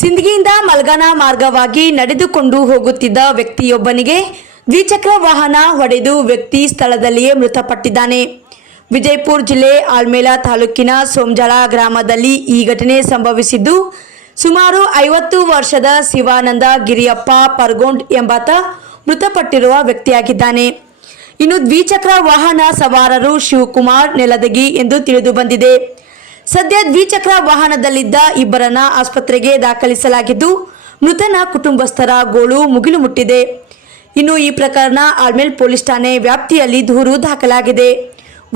ಸಿಂದಗಿಯಿಂದ ಮಲ್ಗಾನ ಮಾರ್ಗವಾಗಿ ನಡೆದುಕೊಂಡು ಹೋಗುತ್ತಿದ್ದ ವ್ಯಕ್ತಿಯೊಬ್ಬನಿಗೆ ದ್ವಿಚಕ್ರ ವಾಹನ ಹೊಡೆದು ವ್ಯಕ್ತಿ ಸ್ಥಳದಲ್ಲಿಯೇ ಮೃತಪಟ್ಟಿದ್ದಾನೆ. ವಿಜಯಪುರ ಜಿಲ್ಲೆ ಆಲ್ಮೇಲ ತಾಲೂಕಿನ ಸೋಮಜಾಳ ಗ್ರಾಮದಲ್ಲಿ ಈ ಘಟನೆ ಸಂಭವಿಸಿದ್ದು, ಸುಮಾರು 50 ವರ್ಷದ ಶಿವಾನಂದ ಗಿರಿಯಪ್ಪ ಪರಗೊಂಡ್ ಎಂಬಾತ ಮೃತಪಟ್ಟಿರುವ ವ್ಯಕ್ತಿಯಾಗಿದ್ದಾನೆ. ಇನ್ನು ದ್ವಿಚಕ್ರ ವಾಹನ ಸವಾರರು ಶಿವಕುಮಾರ್ ನೆಲದಗಿ ಎಂದು ತಿಳಿದು ಬಂದಿದೆ. ಸದ್ಯ ದ್ವಿಚಕ್ರ ವಾಹನದಲ್ಲಿದ್ದ ಇಬ್ಬರನ್ನ ಆಸ್ಪತ್ರೆಗೆ ದಾಖಲಿಸಲಾಗಿದ್ದು, ಮೃತನ ಕುಟುಂಬಸ್ಥರ ಗೋಳು ಮುಗಿಲು ಮುಟ್ಟಿದೆ. ಇನ್ನು ಈ ಪ್ರಕರಣ ಆಲ್ಮೇಲ್ ಪೊಲೀಸ್ ಠಾಣೆ ವ್ಯಾಪ್ತಿಯಲ್ಲಿ ದೂರು ದಾಖಲಾಗಿದೆ.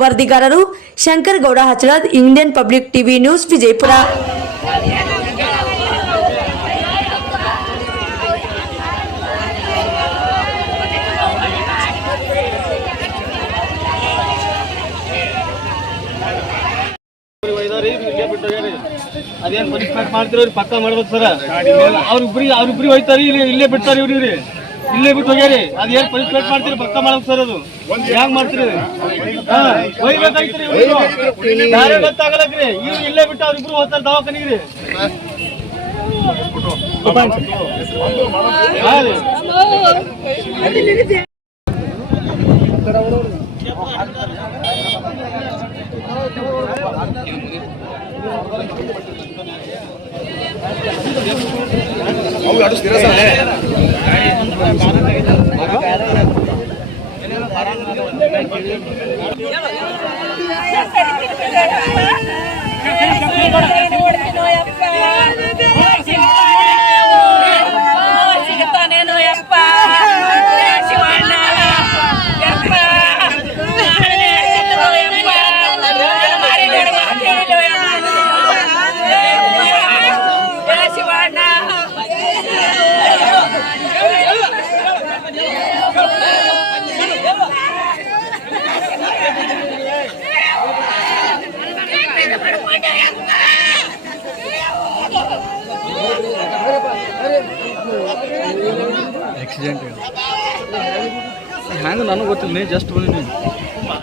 ವರದಿಗಾರರು Shankar Gowda Hachalad, Indian public TV news, Vijayapura. ಅದೇನ್ ಪನಿಷ್ಮೆಂಟ್ ಮಾಡ್ತಿರೋ ಪಕ್ಕ ಮಾಡ್ಬೇಕು ಸರ್. ಅವ್ರಿಬ್ರಿ ಹೋಯ್ತಾರ, ಇಲ್ಲೇ ಬಿಡ್ತಾರ, ಇವ್ರಿ ಇಲ್ಲೇ ಬಿಟ್ಟು ಹೋಗ್ಯಾರಿ. ಅದೇನ್ ಪನಿಷ್ಮೆಂಟ್ ಮಾಡ್ತೀರಿ ಪಕ್ಕ ಮಾಡ್ಬೇಕು ಸರ್. ಅದು ಹೆಂಗ್ ಮಾಡ್ತೀರಿ? ಹೋಗ್ಬೇಕಾಯ್ತ್ರಿ, ಯಾರೇ ಗೊತ್ತಾಗಲಕ್ರಿ. ಇವ್ರು ಇಲ್ಲೇ ಬಿಟ್ಟು ಅವ್ರಿಬ್ರು ಹೋಗ್ತಾರ ದವಾಖಾನಿಗ್ರಿ. ಆಕ್ಸಿಡೆಂಟ್ ಹ್ಯಾಂಗ ನನಗೆ ಗೊತ್ತಿಲ್ಲ, ನೀ ಜಸ್ಟ್ ಬಂದಿನಿ.